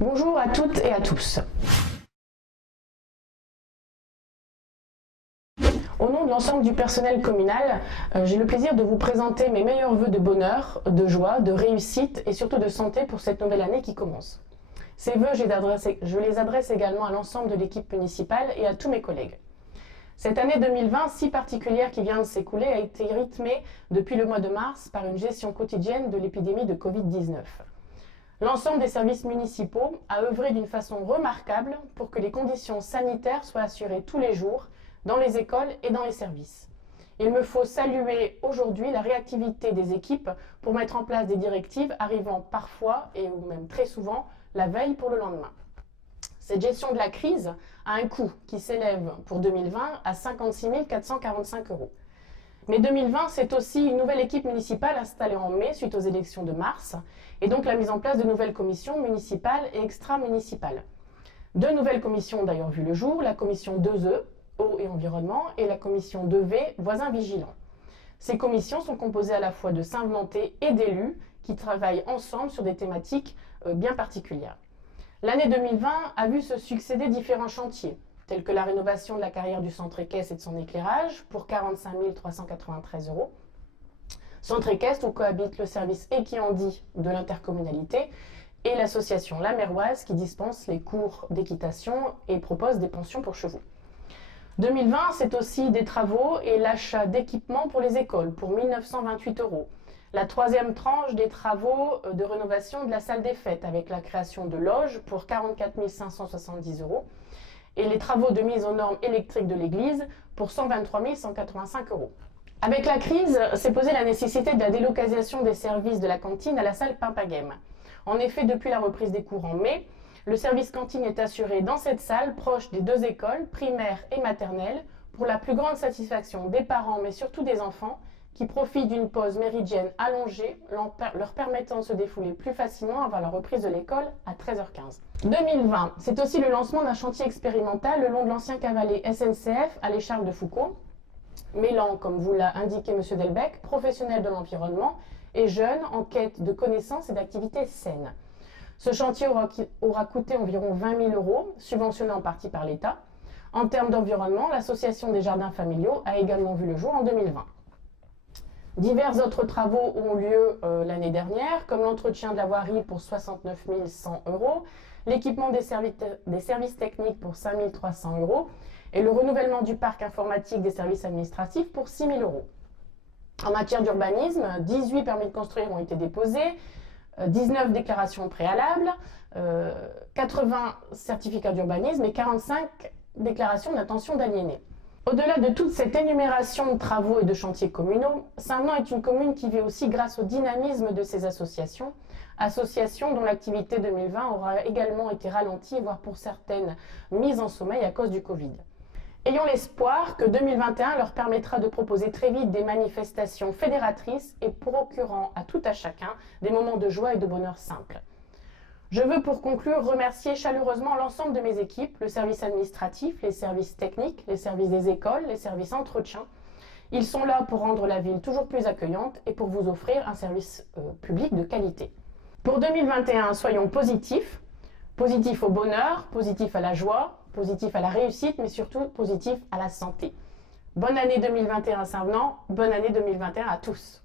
Bonjour à toutes et à tous. Au nom de l'ensemble du personnel communal, j'ai le plaisir de vous présenter mes meilleurs vœux de bonheur, de joie, de réussite et surtout de santé pour cette nouvelle année qui commence. Ces vœux, je les adresse également à l'ensemble de l'équipe municipale et à tous mes collègues. Cette année 2020, si particulière qui vient de s'écouler, a été rythmée depuis le mois de mars par une gestion quotidienne de l'épidémie de Covid-19. L'ensemble des services municipaux a œuvré d'une façon remarquable pour que les conditions sanitaires soient assurées tous les jours dans les écoles et dans les services. Il me faut saluer aujourd'hui la réactivité des équipes pour mettre en place des directives arrivant parfois et ou même très souvent la veille pour le lendemain. Cette gestion de la crise a un coût qui s'élève pour 2020 à 56 445 €. Mais 2020, c'est aussi une nouvelle équipe municipale installée en mai suite aux élections de mars, et donc la mise en place de nouvelles commissions municipales et extra-municipales. Deux nouvelles commissions ont d'ailleurs vu le jour, la commission 2E, eau et environnement, et la commission 2V, voisins vigilants. Ces commissions sont composées à la fois de Saint-Venantais et d'élus qui travaillent ensemble sur des thématiques bien particulières. L'année 2020 a vu se succéder différents chantiers, tels que la rénovation de la carrière du centre équestre et de son éclairage pour 45 393 €. Centre équestre où cohabite le service Equiandi de l'intercommunalité et l'association La Méroise qui dispense les cours d'équitation et propose des pensions pour chevaux. 2020, c'est aussi des travaux et l'achat d'équipements pour les écoles pour 1 928 €. La troisième tranche des travaux de rénovation de la salle des fêtes avec la création de loges pour 44 570 € et les travaux de mise aux normes électriques de l'église pour 123 185 €. Avec la crise, s'est posée la nécessité de la délocalisation des services de la cantine à la salle Pimpaghem. En effet, depuis la reprise des cours en mai, le service cantine est assuré dans cette salle proche des deux écoles, primaires et maternelles, pour la plus grande satisfaction des parents mais surtout des enfants qui profitent d'une pause méridienne allongée leur permettant de se défouler plus facilement avant la reprise de l'école à 13h15. 2020, c'est aussi le lancement d'un chantier expérimental le long de l'ancien cavalet SNCF à l'Écharpe de Foucault, mêlant, comme vous l'a indiqué M. Delbecq, professionnels de l'environnement et jeunes en quête de connaissances et d'activités saines. Ce chantier aura coûté environ 20 000 €, subventionné en partie par l'État. En termes d'environnement, l'association des jardins familiaux a également vu le jour en 2020. Divers autres travaux ont lieu l'année dernière, comme l'entretien de la voirie pour 69 100 €, l'équipement des services techniques pour 5 300 € et le renouvellement du parc informatique des services administratifs pour 6 000 €. En matière d'urbanisme, 18 permis de construire ont été déposés, 19 déclarations préalables, 80 certificats d'urbanisme et 45 déclarations d'intention d'aliéner. Au-delà de toute cette énumération de travaux et de chantiers communaux, Saint-Venant est une commune qui vit aussi grâce au dynamisme de ses associations, associations dont l'activité 2020 aura également été ralentie, voire pour certaines mises en sommeil à cause du Covid. Ayons l'espoir que 2021 leur permettra de proposer très vite des manifestations fédératrices et procurant à tout à chacun des moments de joie et de bonheur simples. Je veux pour conclure remercier chaleureusement l'ensemble de mes équipes, le service administratif, les services techniques, les services des écoles, les services entretien. Ils sont là pour rendre la ville toujours plus accueillante et pour vous offrir un service public de qualité. Pour 2021, soyons positifs, positifs au bonheur, positifs à la joie, positifs à la réussite, mais surtout positifs à la santé. Bonne année 2021 à Saint-Venant, bonne année 2021 à tous.